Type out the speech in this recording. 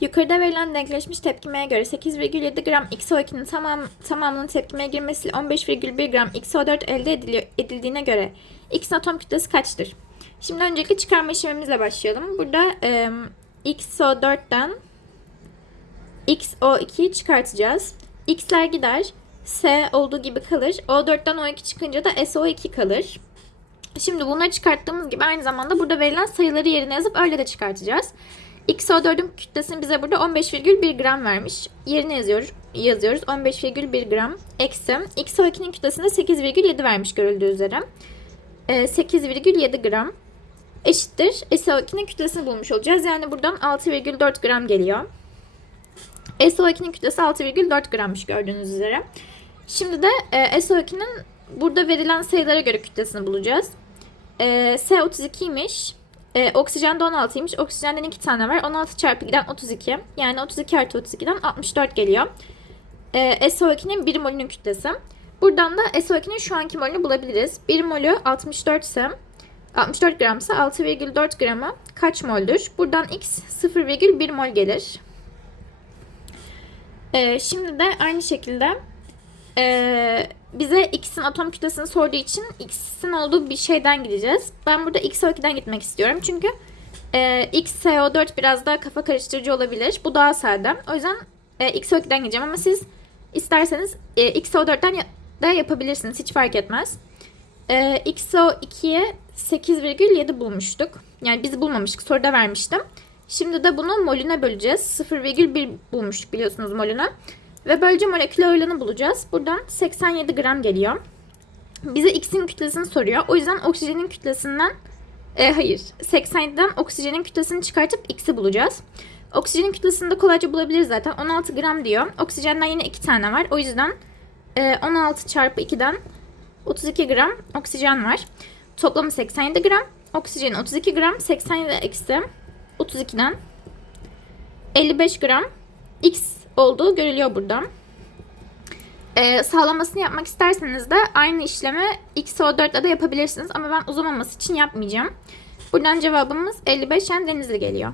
Yukarıda verilen denkleşmiş tepkimeye göre 8,7 gram XO2'nin tamam, tamamının tepkimeye girmesiyle 15,1 gram XO4 elde ediliyor, edildiğine göre X'in atom kütlesi kaçtır? Şimdi öncelikle çıkarma işlemimizle başlayalım. Burada e, XO4'ten XO2'yi çıkartacağız. X'ler gider. S olduğu gibi kalır. O4'ten O2 çıkınca da SO2 kalır. Şimdi bunları çıkarttığımız gibi aynı zamanda burada verilen sayıları yerine yazıp öyle de çıkartacağız. XO4'ün kütlesini bize burada 15,1 gram vermiş. Yerine yazıyoruz. yazıyoruz. 15,1 gram eksi. XO2'nin kütlesinde 8,7 vermiş görüldüğü üzere. Ee, 8,7 gram eşittir. SO2'nin kütlesini bulmuş olacağız. Yani buradan 6,4 gram geliyor. SO2'nin kütlesi 6,4 grammış gördüğünüz üzere. Şimdi de e, SO2'nin burada verilen sayılara göre kütlesini bulacağız. E, S 32'ymiş. E, oksijen de 16'ymış. Oksijenden 2 tane var. 16 çarpı giden 32. Yani 32 artı 32'den 64 geliyor. E, SO2'nin 1 molünün kütlesi. Buradan da SO2'nin şu anki molünü bulabiliriz. 1 molü 64 ise 64 gramsa 6,4 gramı kaç moldür? Buradan X 0,1 mol gelir. Ee, şimdi de aynı şekilde ee, bize X'in atom kütlesini sorduğu için X'in olduğu bir şeyden gideceğiz. Ben burada XO2'den gitmek istiyorum. Çünkü e, XSO4 biraz daha kafa karıştırıcı olabilir. Bu daha sade. O yüzden e, XO2'den gideceğim ama siz isterseniz e, XO4'ten ya- da yapabilirsiniz. Hiç fark etmez. E, XO2'ye 8,7 bulmuştuk. Yani biz bulmamıştık. Soruda vermiştim. Şimdi de bunu molüne böleceğiz. 0,1 bulmuştuk biliyorsunuz molüne. Ve böylece molekül ağırlığını bulacağız. Buradan 87 gram geliyor. Bize X'in kütlesini soruyor. O yüzden oksijenin kütlesinden e, hayır 87'den oksijenin kütlesini çıkartıp X'i bulacağız. Oksijenin kütlesini de kolayca bulabiliriz zaten. 16 gram diyor. Oksijenden yine 2 tane var. O yüzden e, 16 çarpı 2'den 32 gram oksijen var. Toplamı 87 gram. Oksijen 32 gram. 87 eksi 32'den 55 gram X olduğu görülüyor burada. Ee, sağlamasını yapmak isterseniz de aynı işlemi XO4 ile de yapabilirsiniz. Ama ben uzamaması için yapmayacağım. Buradan cevabımız 55 yani denizli geliyor.